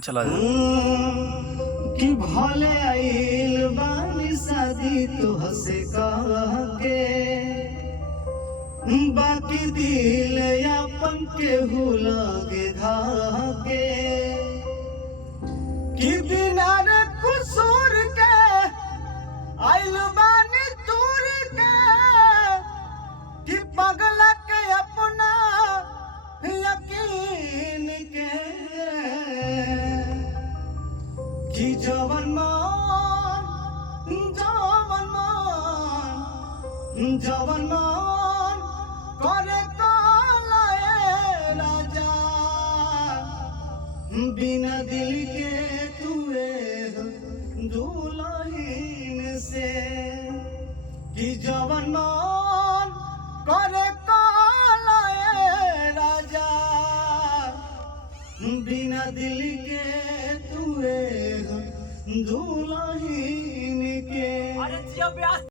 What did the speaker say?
चला जा। कि भले आइल बानी शादी तुहसे कह के, बाकी दिल अपन केहू लगे धाके। कि बिना रे कुसूर के आइल बानी दूर के, कि पगला के अपना यकीन के। कि जवन मान करे कालाए राजा, बिना दिल के तुए दुल्हन से। कि जवन मान करे कालाए राजा, बिना दिल के तुए दुल्हन के।